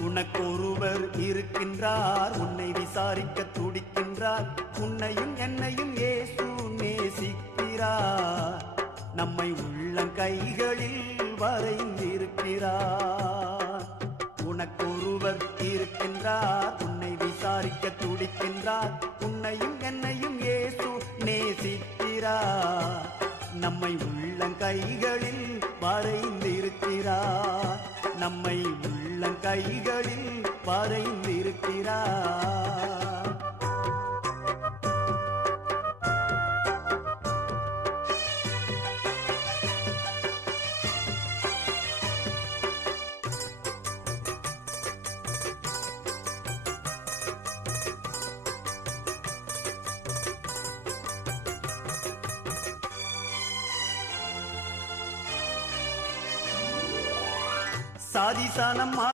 உனக்கொருவர் இருக்கின்றார், உன்னை விசாரிக்க துடிக்கின்றார். உன்னையும் என்னையும் இயேசு நேசிக்கிறார். நம்மை உள்ளங்கைகளில் வரைந்திருக்கிறார். உனக்கொருவர் இருக்கின்றார், உன்னை விசாரிக்க துடிக்கின்றார். உன்னையும் என்னையும் இயேசு நேசிக்கிறார். நம்மை உள்ளங்கைகளில் வரைந்திருக்கிறார். நம்மை உள்ளங்கைகளில் வரைந்திருக்கிறார். சாதிசானம்